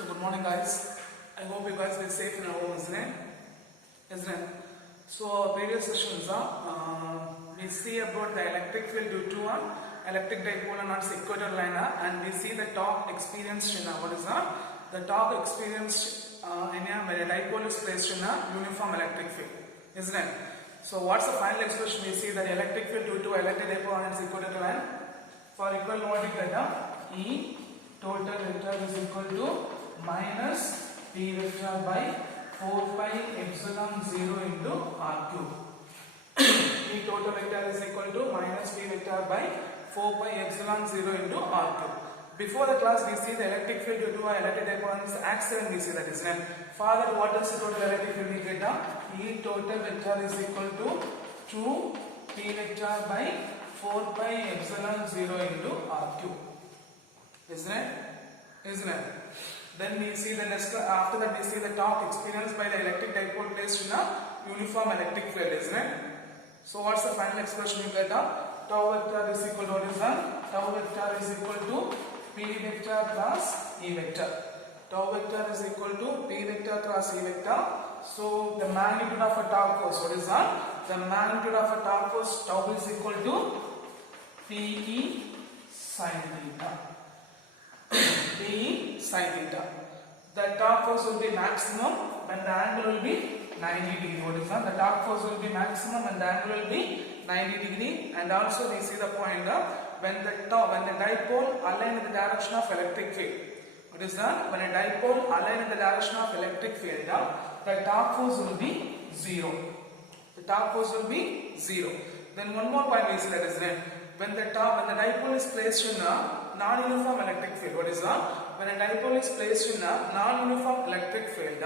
So good morning guys. I hope you guys are safe in your home, isn't it? Isn't it? So previous sessions we see about the electric field due to an electric dipole on its equator line and we see the torque experienced in what is that? The torque experienced in where a dipole is placed in a uniform electric field, isn't it? So what's the final expression? We see that electric field due to electric dipole on its equator line for equivalent data E total vector is equal to minus P vector by 4 pi epsilon 0 into R cube. P total vector is equal to minus P vector by 4 pi epsilon 0 into R cube. Before the class we see the electric field due to an electric dipole on its axis and we see that is then. For that what is the total electric field we get down? E total vector is equal to 2 P vector by 4 pi epsilon 0 into R cube. Isn't it? Isn't it? Then we see the next, after that we see the torque experienced by the electric dipole placed in a uniform electric field, isn't it? So what's the final expression you get? Tau vector is equal to what is that? Tau vector is equal to P vector cross E vector. Tau vector is equal to P vector cross E vector. So the magnitude of a torque force, what is that? The magnitude of a torque force tau is equal to PE sin theta. PE sin theta. The torque force will be maximum when the angle will be 90 degree. What is that? The torque force will be maximum when the angle will be 90 degree. And also we see the point when the dipole align in the direction of electric field. What is that? When a dipole align in the direction of electric field, the torque force will be 0. The torque force will be 0. Then one more point we see that is then when the dipole is placed in a non-uniform electric field. What is that? When a dipole is placed in a non-uniform electric field,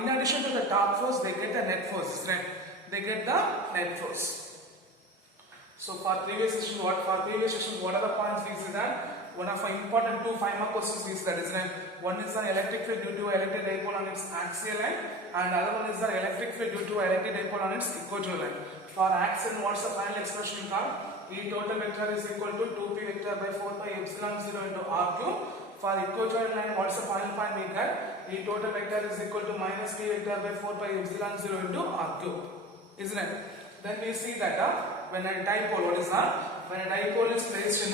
in addition to the torque force, they get the net force. Right? They get the net force. So for previous session, what are the points we see that? One of the important 2 5 mark questions is that is right. One is the electric field due to electric dipole on its axial line, and other one is the electric field due to electric dipole on its equatorial line. For axial, what's the final expression called? E total vector is equal to 2p vector by 4 pi epsilon 0 into R cube. For equatorial line, what's the final point we got? E total vector is equal to minus p vector by 4 pi epsilon 0 into R cube. Isn't it? Then we see that when a dipole, what is that? When a dipole is placed in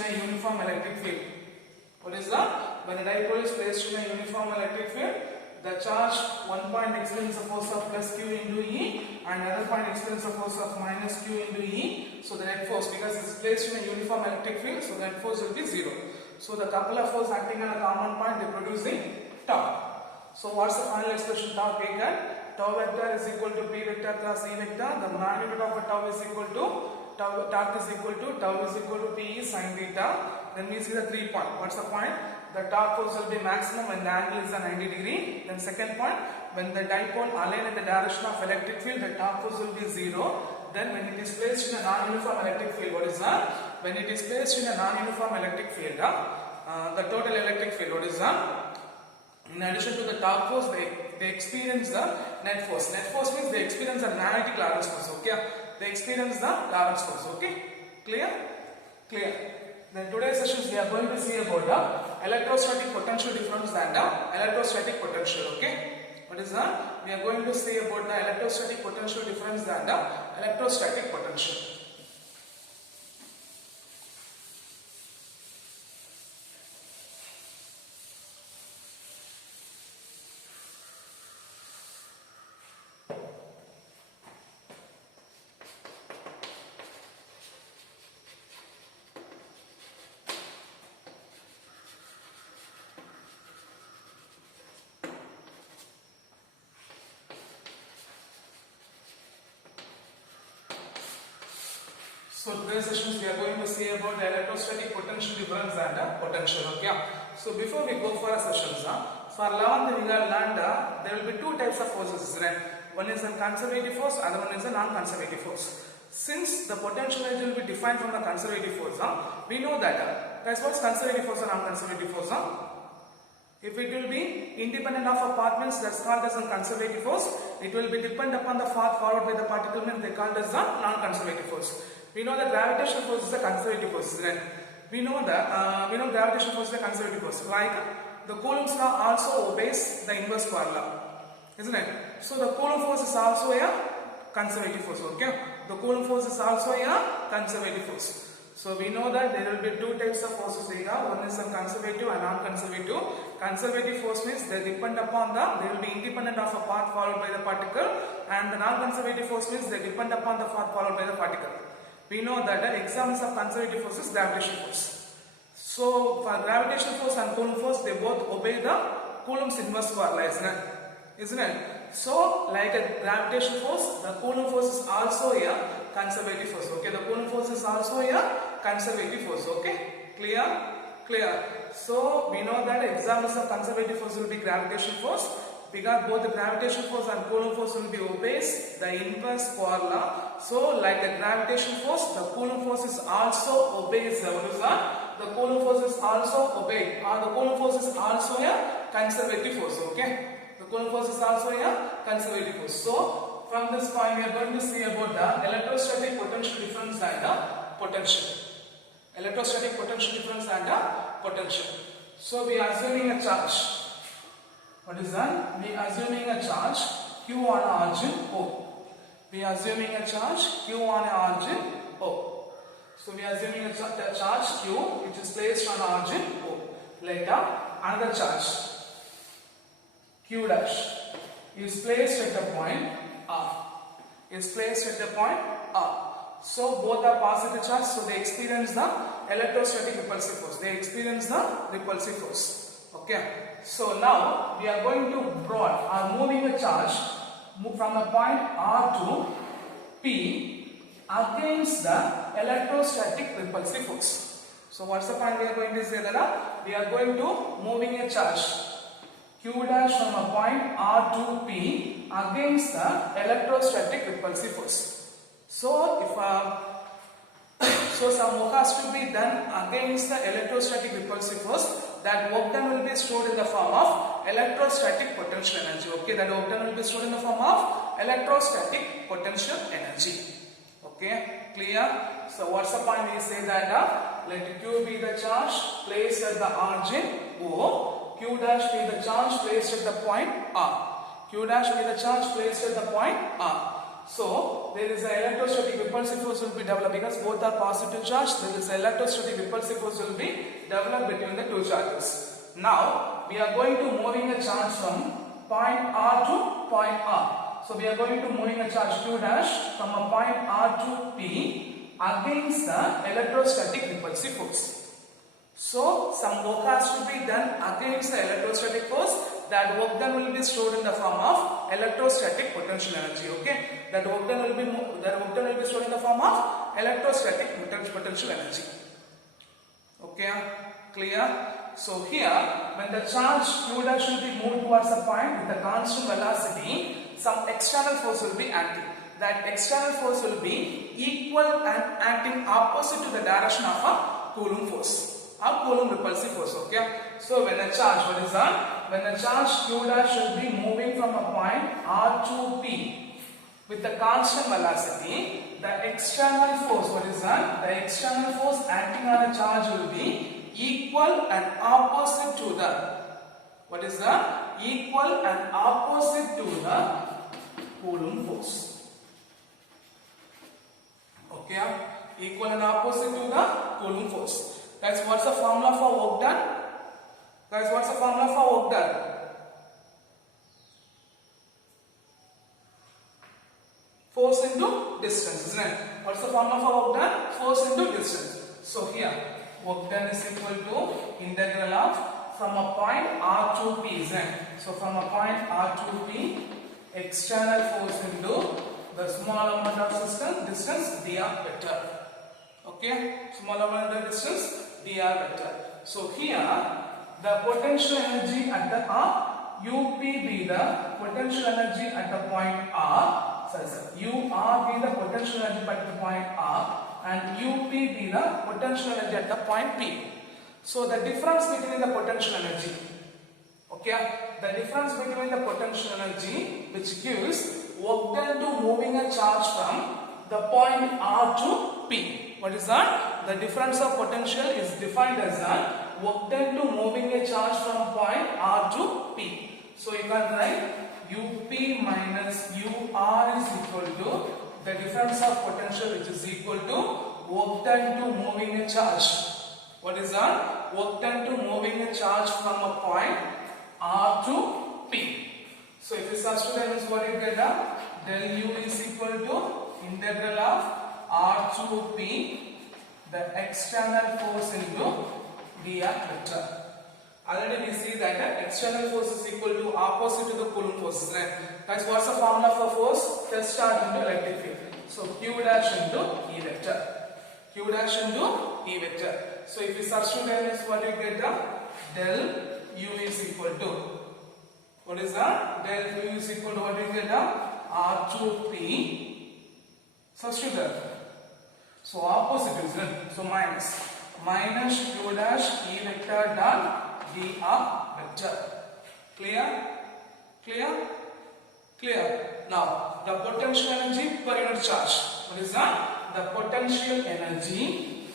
a uniform electric field. What is that? When a dipole is placed in a uniform electric field, the charge one point experience a force of plus q into E and another point experience a force of minus q into E. So the net force, because it is placed in a uniform electric field, so the net force will be 0. So the couple of forces acting on a common point, they produce the torque. So what's the final expression torque we get? Tau vector is equal to P vector cross E vector. The magnitude of a tau is equal to torque is equal to PE sin theta. Then we see the 3 point. What's the point? The torque force will be maximum when the angle is a 90 degree. Then second point, when the dipole align in the direction of electric field, the torque force will be 0. Then when it is placed in a non-uniform electric field, what is that? When it is placed in a non-uniform electric field, the total electric field, what is that? In addition to the torque force, they experience the net force. Net force means they experience the magnetic Lorentz force. Okay, they experience the Lorentz force. Okay, clear? Clear. Then today's sessions we are going to see about the electrostatic potential difference and the electrostatic potential. Okay, what is that? We are going to see about the electrostatic potential difference and the electrostatic potential. So today's sessions we are going to see about the electrostatic potential difference and potential. Okay. So before we go for our sessions, for 11th we have learned there will be 2 types of forces, right? One is a conservative force, other one is a non-conservative force. Since the potential energy will be defined from the conservative force, we know that guys, what's conservative force and non-conservative force? If it will be independent of a path means that's called as a conservative force. It will be dependent upon the path followed by the particle means they called as a non-conservative force. We know that gravitational force is a conservative force, isn't it? We know that gravitational force is a conservative force. Like the Coulomb's law also obeys the inverse power law, isn't it? So the Coulomb force is also a conservative force. Okay, the Coulomb force is also a conservative force. So we know that there will be two types of forces here. One is a conservative and non-conservative. Conservative force means they depend upon they will be independent of a path followed by the particle, and the non-conservative force means they depend upon the path followed by the particle. We know that the examples of conservative force is gravitational force. So for gravitational force and Coulomb force, they both obey the Coulomb's inverse power law, isn't it? So like a gravitational force, the Coulomb force is also a conservative force. Okay, the Coulomb force is also a conservative force. Okay, clear. So we know that examples of conservative force will be gravitational force, because both the gravitational force and Coulomb force will be obeys the inverse power law. So like a gravitational force, the Coulomb force is also obeys the Coulomb force is also obeyed, or the Coulomb force is also a conservative force. Okay, the Coulomb force is also a conservative force. So from this point we are going to see about the electrostatic potential difference and the potential. Electrostatic potential difference and the potential. So we are assuming a charge. What is that? We are assuming a charge Q on a origin O. We are assuming a charge Q on a origin O. So we are assuming a charge Q which is placed on origin O. Later another charge Q dash is placed at the point R. So both are positive charge, so they experience the electrostatic repulsive force. Okay. So now we are going to moving a charge from the point R to P against the electrostatic repulsive force. So what's the point we are going to say that? We are going to moving a charge Q dash from a point R to P against the electrostatic repulsive force. So if some work has to be done against the electrostatic repulsive force, that work done will be stored in the form of electrostatic potential energy. Okay, that work done will be stored in the form of electrostatic potential energy. Okay, clear? So what's the point we say that let Q be the charge placed at the origin O, Q dash be the charge placed at the point R. Q dash be the charge placed at the point R. So there is an electrostatic repulsive force will be developed because both are positive charge. There is an electrostatic repulsive force will be developed between the two charges. Now we are going to moving a charge from point R to point R. So we are going to moving a charge Q dash from a point R to P against the electrostatic repulsive force. So some work has to be done against the electrostatic force. That work done will be stored in the form of electrostatic potential energy. Okay, that work done will be stored in the form of electrostatic potential energy. Okay, clear? So here, when the charge Q dash will be moved towards a point with a constant velocity, some external force will be acting. That external force will be equal and acting opposite to the direction of a Coulomb force, or Coulomb repulsive force. Okay, so when the charge, what is that? When the charge Q dash will be moving from a point R to P with a constant velocity, the external force, what is that? The external force acting on a charge will be equal and opposite to the, what is that? Equal and opposite to the Coulomb force. Okay, equal and opposite to the Coulomb force. Guys, what's the formula for work done? Guys, what's the formula for work done? Force into distance, isn't it? What's the formula for work done? Force into distance. So here, work done is equal to integral of from a point R to P, isn't it? So from a point R to P, external force into the small amount of distance dr vector. Okay, small amount of distance dr vector. So here, the potential energy at the UP be the potential energy at the point R. UR be the potential energy at the point R, and UP be the potential energy at the point P. So the difference between the potential energy, okay, the difference between the potential energy which gives work done to moving a charge from the point R to P. What is that? the difference of potential is defined as work done to moving a charge from point R to P. So you can write UP minus UR is equal to the difference of potential, which is equal to work done to moving a charge. What is that? Work done to moving a charge from a point R to P. So if you substitute this, what you get? Del U is equal to integral of R to P, the external force into dr vector. Already we see that external force is equal to opposite to the Coulomb force. Guys, what's the formula for force? Test charge into electric field. So Q dash into E vector. Q dash into E vector. So if you substitute this, what you get? Del U is equal to, what is that? Del U is equal to what you get? R to P. Substitute that. So opposite is it? So minus Q dash E vector dot dr vector. Clear? Clear? Clear. Now the potential energy per unit charge. What is that? The potential energy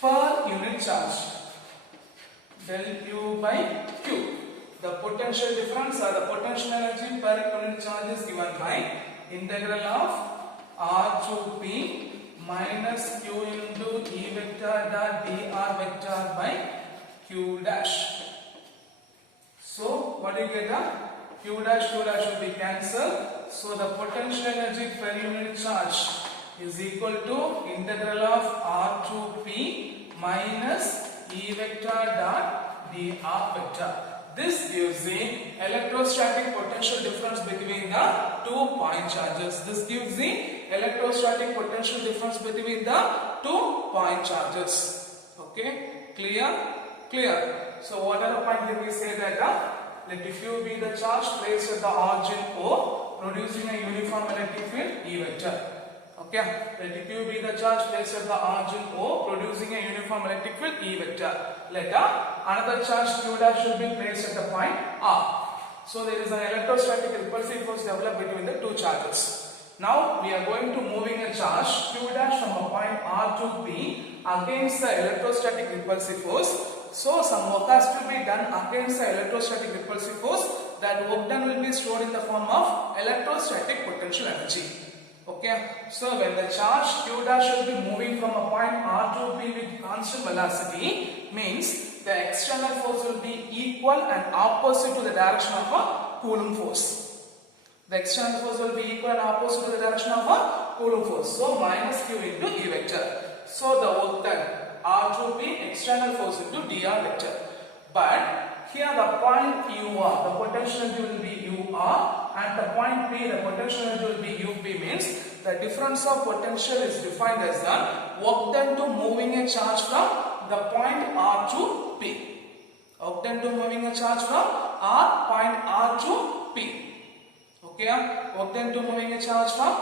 per unit charge. Del U by Q. The potential difference or the potential energy per unit charge is given by integral of R to P minus Q into E vector dot dr vector by Q dash. So what do you get? Q dash will be cancelled. So the potential energy per unit charge is equal to integral of R to P minus E vector dot dr vector. This gives the electrostatic potential difference between the 2 point charges. This gives the electrostatic potential difference between the 2 point charges. Okay, clear? Clear. So what other point did we say that let Q be the charge placed at the origin O, producing a uniform electric field E vector. Okay, let Q be the charge placed at the origin O, producing a uniform electric field E vector. Let another charge Q dash should be placed at the point R. So there is an electrostatic repulsive force developed between the two charges. Now we are going to moving a charge Q dash from a point R to P against the electrostatic repulsive force. So some work has to be done against the electrostatic repulsive force. That work done will be stored in the form of electrostatic potential energy. Okay, so when the charge Q dash will be moving from a point R to P with constant velocity, means the external force will be equal and opposite to the direction of a Coulomb force. The external force will be equal and opposite to the direction of a Coulomb force. So minus Q into E vector. So the work done R to P external force into dr vector. But here the point UR, the potential energy will be UR, and the point P, the potential energy will be UP, means the difference of potential is defined as the work done to moving a charge from the point R to P. Work done to moving a charge from point R to P. Okay, work done to moving a charge from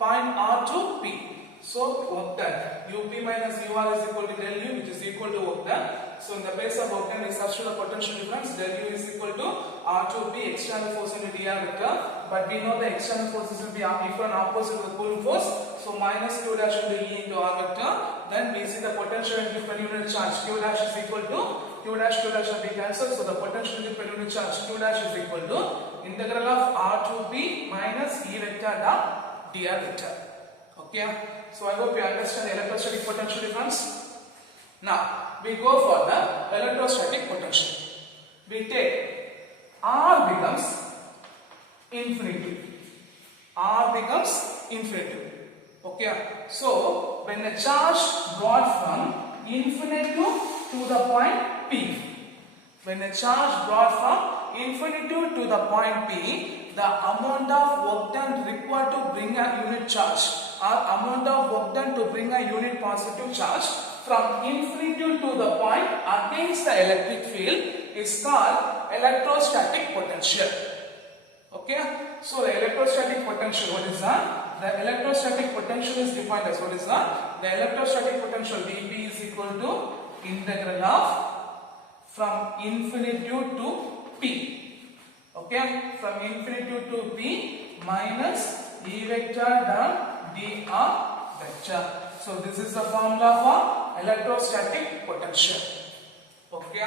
point R to P. So work done UP minus UR is equal to del U, which is equal to work done. So in the place of work done, we substitute the potential difference. Del U is equal to R to P external force into dr vector. But we know the external forces will be equal and opposite to the Coulomb force. So minus Q dash into E into R vector. Then we see the potential energy per unit charge. Q dash is equal to Q dash will be cancelled. So the potential energy per unit charge Q dash is equal to integral of R to P minus E vector dot dr vector. Okay. So I hope you understand the electrostatic potential difference. Now we go for the electrostatic potential. We take R becomes infinity. R becomes infinity. Okay. So when the charge brought from infinity to the point P, when the charge brought from infinity to the point P, the amount of work done required to bring a unit charge, or amount of work done to bring a unit positive charge from infinity to the point against the electric field is called electrostatic potential. Okay, so the electrostatic potential, what is that? The electrostatic potential is defined as what is that? The electrostatic potential Vp is equal to integral of from infinity to P. Okay, from infinity to P minus E vector dot dr vector. So this is the formula electrostatic potential. Okay,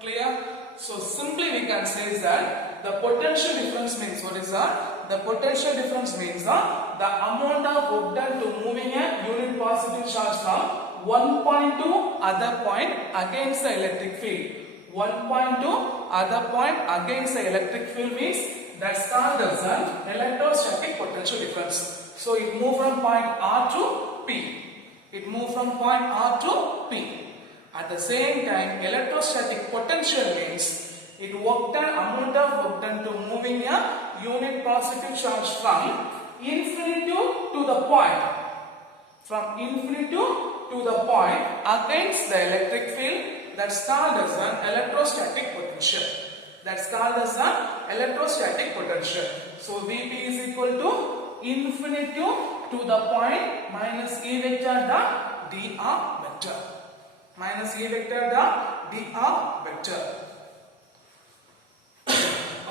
clear? So simply we can say is that the potential difference means what is that? The potential difference means the amount of work done to moving a unit positive charge from one point to other point against the electric field. One point to other point against the electric field means that's called as an electrostatic potential difference. So it moves from point R to P. It moves from point R to P. At the same time, electrostatic potential means it work done, amount of work done to moving a unit positive charge from infinity to the point. From infinity to the point against the electric field, that's called as an electrostatic potential. That's called as an electrostatic potential. So Vp is equal to infinity to the point minus E vector dot dr vector. Minus E vector dot dr vector.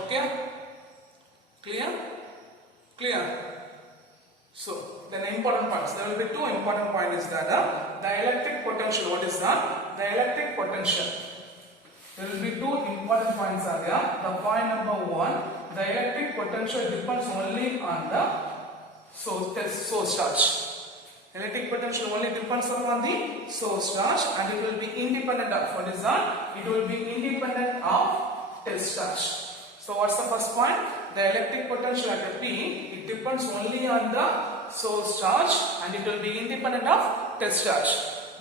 Okay? Clear? Clear? So, the important points. There will be two important points is that the electric potential. What is that? The electric potential. There will be two important points are there. The point number one, the electric potential depends only on the source charge. Electric potential only depends upon the source charge and it will be independent of what is that? It will be independent of test charge. So what's the first point? The electric potential at the P, it depends only on the source charge and it will be independent of test charge.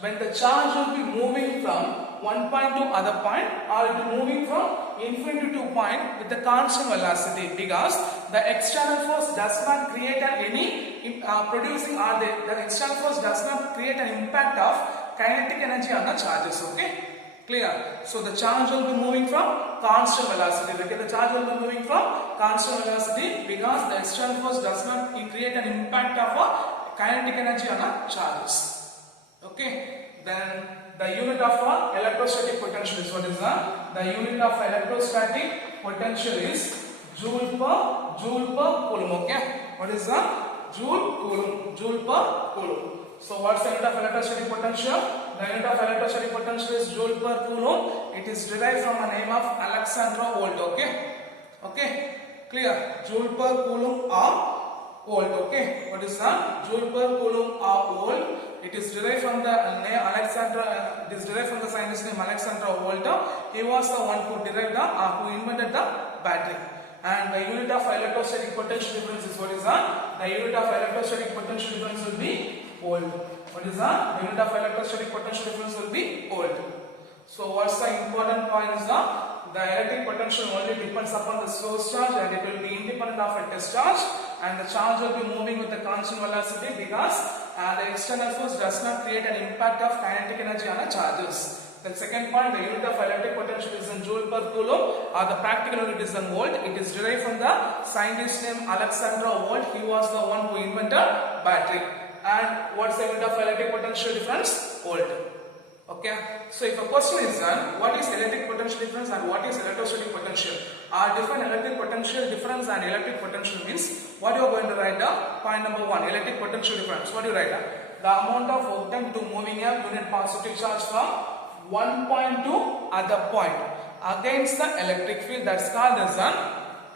When the charge will be moving from one point to other point or it will be moving from infinity to point with the constant velocity because the external force does not create any producing or the external force does not create an impact of kinetic energy on the charges. Okay? Clear? So the charge will be moving from constant velocity. Okay? The charge will be moving from constant velocity because the external force does not create an impact of a kinetic energy on the charges. Okay? Then the unit of electrostatic potential is what is that? The unit of electrostatic potential is joule per coulomb. Okay? What is that? Joule per coulomb. So what's the unit of electrostatic potential? The unit of electrostatic potential is joule per coulomb. It is derived from a name of Alexandra volt. Okay? Okay? Clear? Joule per coulomb or volt. Okay? What is that? Joule per coulomb or volt. It is derived from the name Alexandra. It is derived from the scientist name Alexandra volt. He was the one who derived who invented the battery. And the unit of electrostatic potential difference is what is that? The unit of electrostatic potential difference will be volt. What is that? The unit of electrostatic potential difference will be volt. So what's the important point is that the electric potential only depends upon the source charge and it will be independent of a test charge and the charge will be moving with the constant velocity because the external force does not create an impact of kinetic energy on the charges. Then second point, the unit of electric potential is in joule per coulomb or the practical unit is in volt. It is derived from the scientist named Alexandra Volt. He was the one who invented battery. And what's the unit of electric potential difference? Volt. Okay. So if a question is done, what is electric potential difference and what is electrostatic potential? Define electric potential difference and electric potential means what you are going to write down? Point number one, electric potential difference. What do you write down? The amount of work done to moving a unit positive charge from one point to other point against the electric field, that's called as an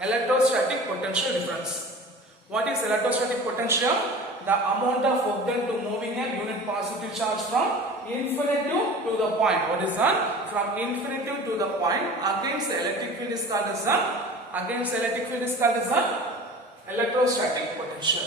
electrostatic potential difference. What is electrostatic potential? The amount of work done to moving a unit positive charge from infinity to the point. What is that? From infinity to the point against the electric field is called as electrostatic potential.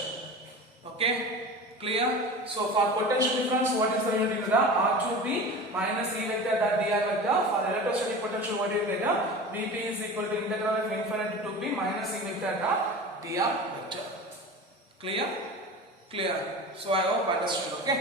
Okay? Clear? So for potential difference, what is the unit of the R2B minus E vector dot dr vector. For electrostatic potential, what do you get? Vp is equal to integral of infinity to P minus E vector dot dr vector. Clear? Clear. So I hope understood. Okay?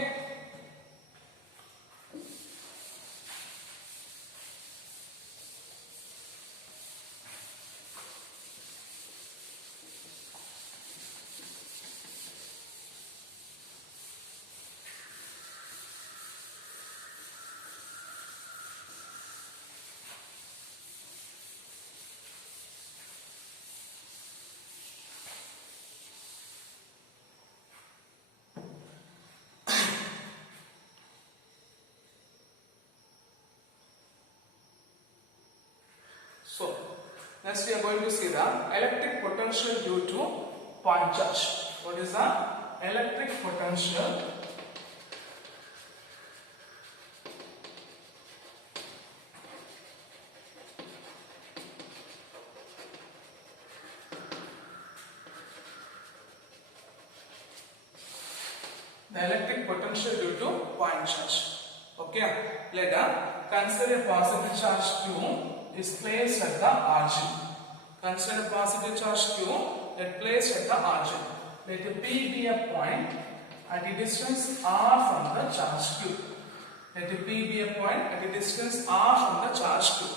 Next we are going to see the electric potential due to point charge. What is the electric potential due to point charge. Okay, let us consider a positive charge Q is placed at the origin. Consider positive charge Q that placed at the origin. Let P be a point at a distance r from the charge Q. Let P be a point at a distance r from the charge Q.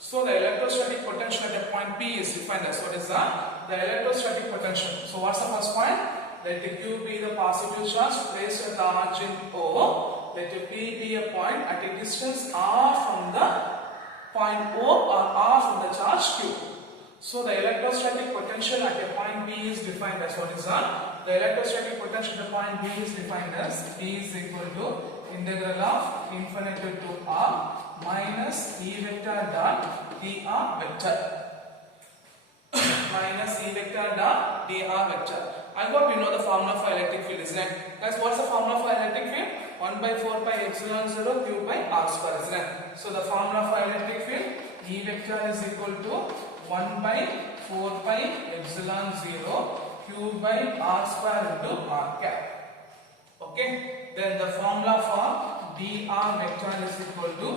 So the electrostatic potential at a point P is defined as what is the electrostatic potential. So what's the first point? Let Q be the positive charge placed at the origin O. Let P be a point at a distance r from the point O or r from the charge Q. So the electrostatic potential at a point B is defined as what is the electrostatic potential at a point B is defined as B is equal to integral of infinity to r minus E vector dot dr vector minus E vector dot dr vector. I hope you know the formula for electric field, isn't it? Guys, what's the formula for electric field? 1 by 4 pi epsilon 0 q by r square, isn't it? So the formula for electric field, E vector is equal to 1 by 4 pi epsilon 0 q by r square into r cap. Okay. Then the formula for dr vector is equal to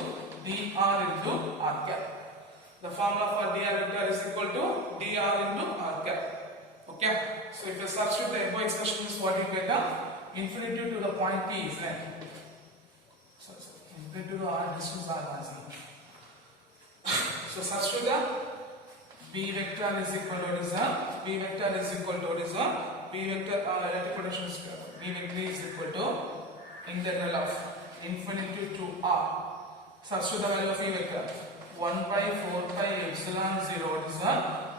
dr into r cap. The formula for dr vector is equal to dr into r cap. Okay. So if you substitute the above expression, is what you get infinity to the point P, isn't it? So infinity to r distance r passing. So substitute the B vector is equal to what is B vector is equal to what is B vector electric potential B vector is equal to integral of infinity to r. Substitute the value of E vector 1 by 4 pi epsilon 0. What is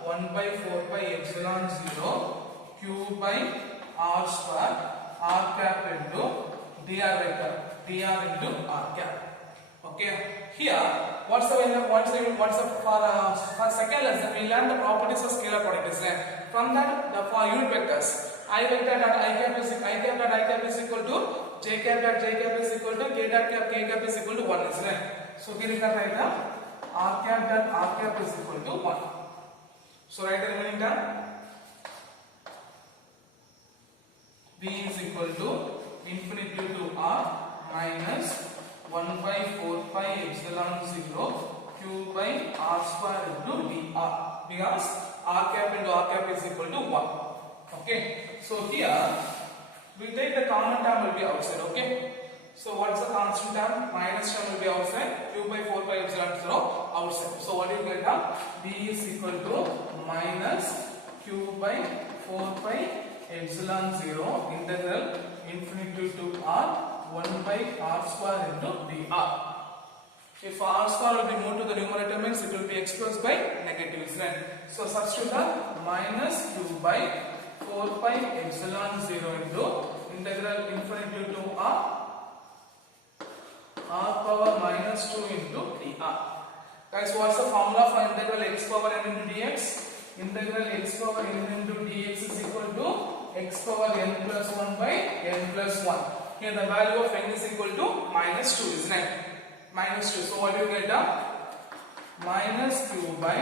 1 by 4 pi epsilon 0 q by r square r cap into dr vector dr into r cap. Okay, here what's the for second lesson we learned the properties of scalar product, isn't it? From that, the for unit vectors, I vector dot I cap is equal to j cap dot j cap is equal to k dot cap k cap is equal to 1, isn't it? So here you can write r cap dot r cap is equal to 1. So write the remaining term. B is equal to infinity to r minus 1 by 4 pi epsilon 0 q by r square into dr, because r cap into r cap is equal to 1. Okay. So here we take the common term will be outside. Okay. So what's the constant term? Minus term will be outside. Q by 4 pi epsilon 0 outside. So what do you get? B is equal to minus q by 4 pi epsilon 0 integral infinity to r 1 by r square into dr. If r square will be moved to the numerator, means it will be expressed by negative, isn't it? So substitute the minus q by 4 pi epsilon 0 into integral infinity to r power minus 2 into dr. Guys, what's the formula for integral x power n into dx? Integral x power n into dx is equal to x power n plus 1 by n plus 1. Here the value of n is equal to minus 2, isn't it? Minus 2. So what do you get? Minus q by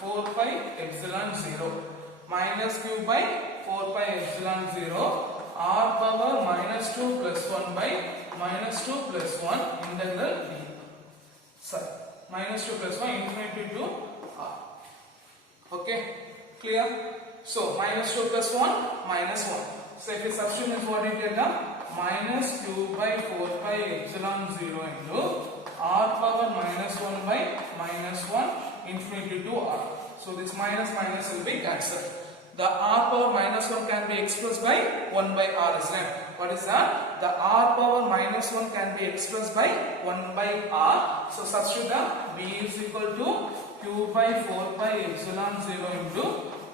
4 pi epsilon 0. Minus q by 4 pi epsilon 0 r power minus 2 plus 1 by minus 2 plus 1 integral d. Sorry. Minus 2 plus 1 infinity to r. Okay. Clear? So minus 2 plus 1 minus 1. So if you substitute, what do you get? Minus q by 4 pi epsilon 0 into r power minus 1 by minus 1 infinity to r. So this minus minus will be cancelled. The r power minus 1 can be expressed by 1 by r, isn't it? What is that? The r power minus 1 can be expressed by 1 by r. So substitute the b is equal to q by 4 pi epsilon 0 into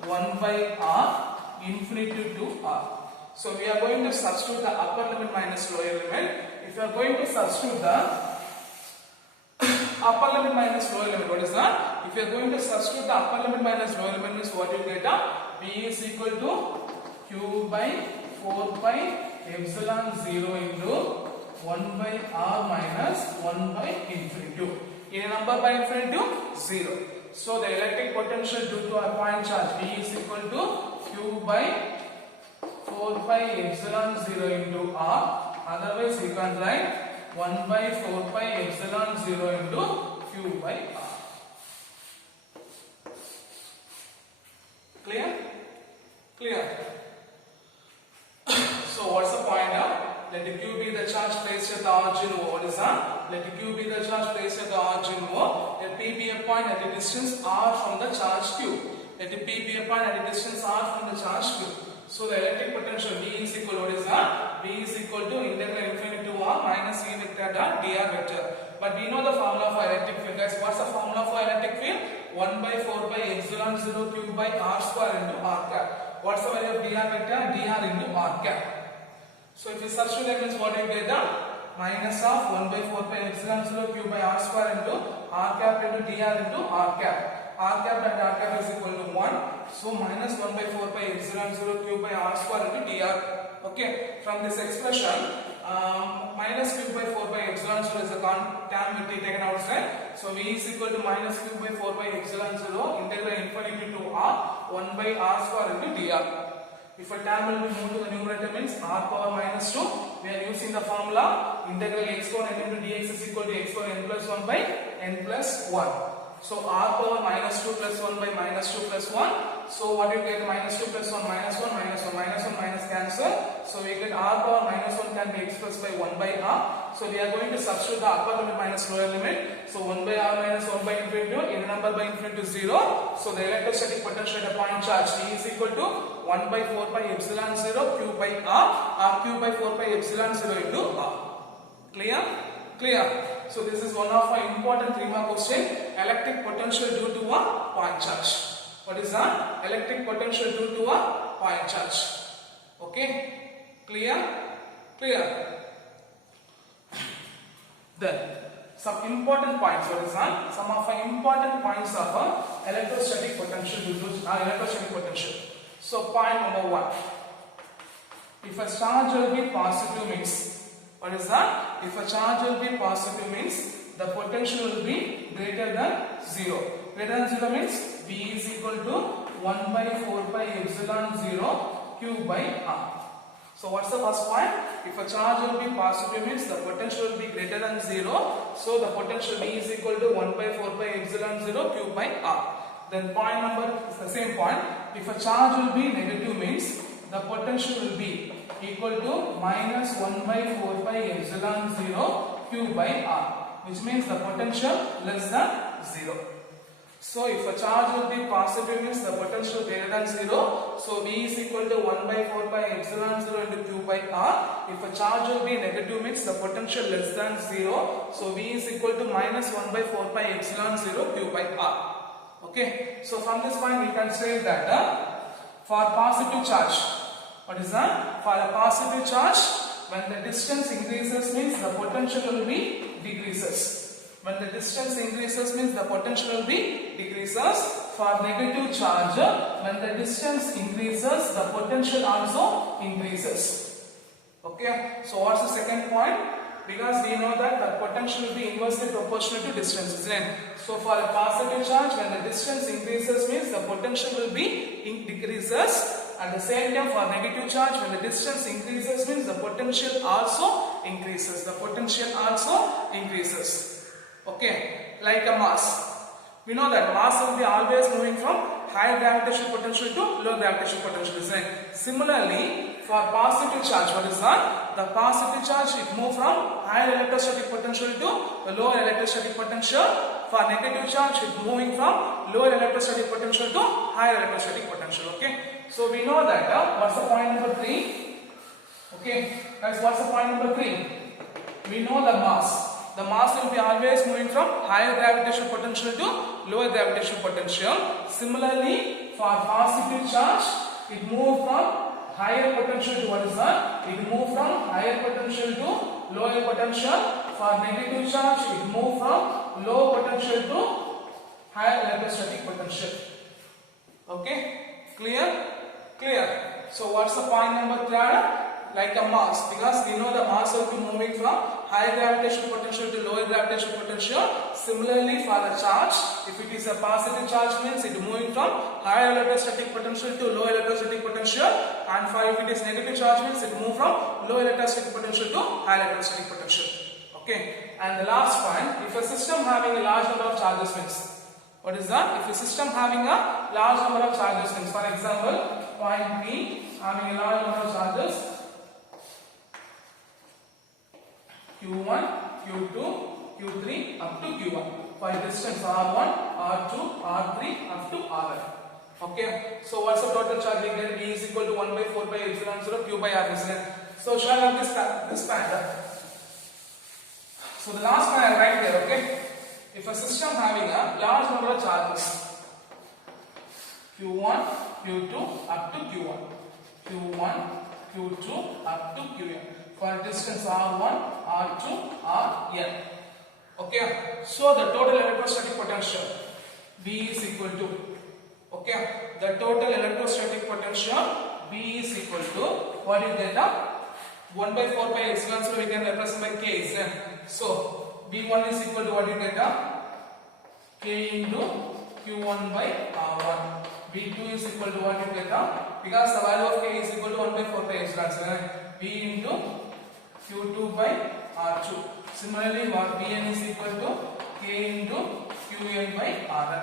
1 by r infinity to r. So we are going to substitute the upper limit minus lower limit. If you are going to substitute the upper limit minus lower limit. What is that? If you are going to substitute the upper limit minus lower limit means what you get? V is equal to Q by 4 pi epsilon 0 into 1 by R minus 1 by infinity. In a number by infinity, 0. So the electric potential due to a point charge V is equal to Q by 4 pi epsilon 0 into R. Otherwise you can write 1 by 4 pi epsilon 0 into Q by R. Clear? Clear? So what's the point now? Let Q be the charge placed at the origin O. What is that? Let Q be the charge placed at the origin O. Let P be a point at a distance R from the charge Q. Let P be a point at a distance R from the charge Q. So the electric potential V is equal to what is that? V is equal to integral infinity to R minus E vector dot dr vector. But we know the formula for electric field, guys. What's the formula for electric field? 1 by 4 by epsilon 0 Q by R square into R cap. What's the value of dr vector? Dr into R cap. So if you substitute that means what you get? Minus of 1 by 4 by epsilon 0 Q by R square into R cap into dr into R cap. R cap and R cap is equal to 1. So minus 1 by 4 by epsilon 0 Q by R square into dr. Okay. From this expression, minus Q by 4 by epsilon 0 is a term will be taken outside. So V is equal to minus Q by 4 by epsilon 0 integral infinity to R 1 by R square into dr. If a term will be moved to the numerator means R power minus 2. We are using the formula integral exponent into dx is equal to exponent n plus 1 by n plus 1. So R power minus 2 plus 1 by minus 2 plus 1. So what you get? Minus 2 plus 1 minus 1 minus 1 minus 1 minus cancel. So we get R power minus 1 can be expressed by 1 by R. So we are going to substitute the upper limit minus lower limit. So 1 by R minus 1 by infinity in a number by infinity to 0. So the electrostatic potential at a point charge V is equal to 1 by 4 by epsilon 0 Q by R. R Q by 4 by epsilon 0 into R. Clear? Clear? So this is one of our important 3-mark question. Electric potential due to a point charge. What is that? Electric potential due to a point charge. Okay? Clear? Clear? Then some important points. What is that? Some of our important points of electrostatic potential due to electrostatic potential. So point number 1. If a charge will be positive means, what is that? If a charge will be positive means the potential will be greater than 0. Greater than 0 means V is equal to 1 by 4 by epsilon 0 Q by R. So what's the first point? If a charge will be positive means the potential will be greater than 0. So the potential V is equal to 1 by 4 by epsilon 0 Q by R. Then point number is the same point. If a charge will be negative means the potential will be equal to minus 1 by 4 by epsilon 0 Q by R, which means the potential less than 0. So if a charge will be positive means the potential greater than 0. So V is equal to 1 by 4 by epsilon 0 into Q by R. If a charge will be negative means the potential less than 0. So V is equal to minus 1 by 4 by epsilon 0 Q by R. Okay. So from this point we can say that for positive charge, what is that? For a positive charge, when the distance increases means the potential will be decreases. When the distance increases means the potential will be decreases. For negative charge, when the distance increases, the potential also increases. Okay. So what's the second point? Because we know that the potential will be inversely proportional to distance, isn't it? So for a positive charge, when the distance increases means the potential will be decreases. At the same time, for negative charge, when the distance increases means the potential also increases. The potential also increases. Okay, like a mass. We know that mass will be always moving from high gravitational potential to low gravitational potential, isn't it? Similarly, for positive charge, what is that? The positive charge it moves from higher electrostatic potential to lower electrostatic potential. For negative charge, it moving from lower electrostatic potential to higher electrostatic potential. Okay. So we know that. What's the point number 3? Okay, guys. What's the point number 3? We know the mass. The mass will be always moving from higher gravitational potential to lower gravitational potential. Similarly, for positive charge, it moves from higher potential to what is that? It moves from higher potential to lower potential. for negative charge it move from low potential to high electrostatic potential. Okay, clear? Clear. So what's the point number 3? Like a mass, because we know the mass will be moving from high gravitational potential to lower gravitational potential. Similarly for the charge, if it is a positive charge means it is moving from high electrostatic potential to low electrostatic potential, and for if it is negative charge means it move from low electrostatic potential to high electrostatic potential. Okay, and the last point, if a system having a large number of charges means, what is that? If a system having a large number of charges means, for example, point P having a large number of charges Q1, Q2, Q3 up to Q1 for distance R1, R2, R3 up to Rn. Okay, so what's the total charge we get? V is equal to 1 by 4 pi epsilon 0 Q by R, isn't it? So shall I have this pattern? So the last one I write here, okay? If a system having a large number of charges Q1, Q2 up to Q1, Q1, Q2 up to Qn for distance R1, R2, Rn. Okay, so the total electrostatic potential V is equal to, okay, the total electrostatic potential V is equal to, what you get? 1 by 4 pi epsilon 0 we can represent by K, isn't it? So V1 is equal to what you get? K into Q1 by R1. V2 is equal to what you get? Because the value of K is equal to 1 by 4 pi epsilon 0. V into Q2 by R2. Similarly, Vn is equal to K into Qn by Rn.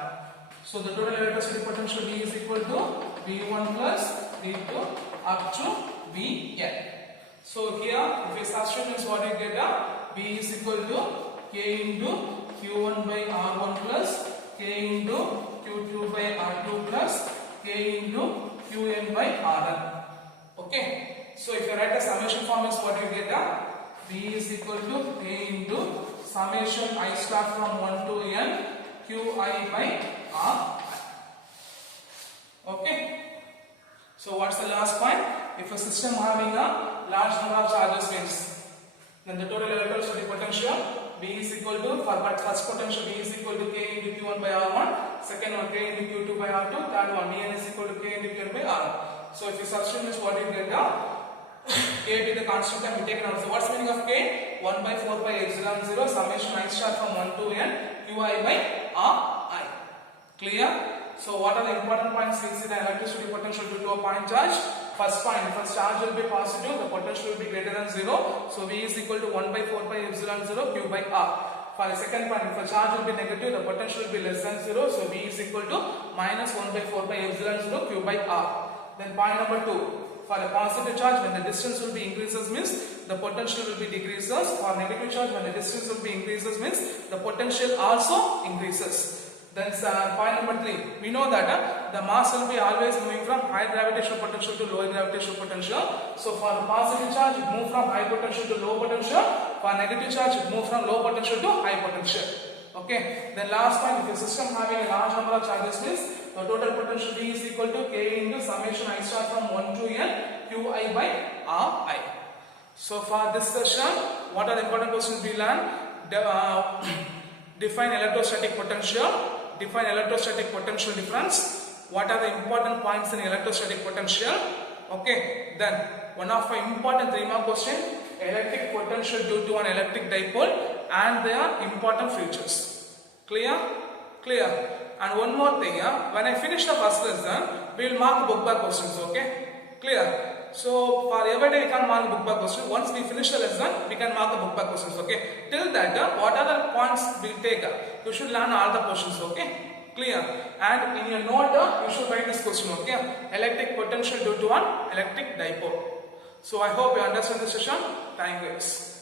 So the total electrostatic potential V is equal to V1 plus V2 up to Vn. So here, if you substitute means what you get? V is equal to K into Q1 by R1 plus K into Q2 by R2 plus K into Qn by Rn. Okay. So if you write a summation form is what you get? V is equal to K into summation I star from 1 to N Qi by R. Okay. So what's the last point? If a system having a large number of charges means, then the total electrostatic potential V is equal to, for first potential V is equal to K into Q1 by R1, second one K into Q2 by R2, third one Vn is equal to K into Qn by Rn. So if you substitute means what you get? K be the constant and we take it out. So what's the meaning of K? 1 by 4 pi epsilon 0 summation I star from 1 to N Qi by Ri. Clear? So what are the important points? We see the electrostatic potential due to a point charge. First point, if a charge will be positive, the potential will be greater than 0. So V is equal to 1 by 4 pi epsilon 0 Q by R. For the second point, if a charge will be negative, the potential will be less than 0. So V is equal to minus 1 by 4 pi epsilon 0 Q by R. Then point number 2. For a positive charge, when the distance will be increases means the potential will be decreases. For negative charge, when the distance will be increases means the potential also increases. Then point number 3, we know that the mass will be always moving from high gravitational potential to low gravitational potential. So for positive charge, it move from high potential to low potential. For negative charge, it move from low potential to high potential. Okay. Then last point, if a system having a large number of charges means the total potential V is equal to K into summation I star from 1 to N Qi by Ri. So for this session, what are the important questions we learned? Define electrostatic potential. Define electrostatic potential difference. What are the important points in electrostatic potential? Okay. Then one of the important 3-mark question: electric potential due to an electric dipole and their important features. Clear? Clear. And one more thing, when I finish the first lesson, we will mark book back questions, okay? Clear? So, for every day you can mark book back questions. Once we finish the lesson, we can mark the book back questions, okay? Till that, what are the points we take? You should learn all the questions, okay? Clear? And in your note, you should write this question, okay? Electric potential due to an electric dipole. So, I hope you understand this session. Thank you guys.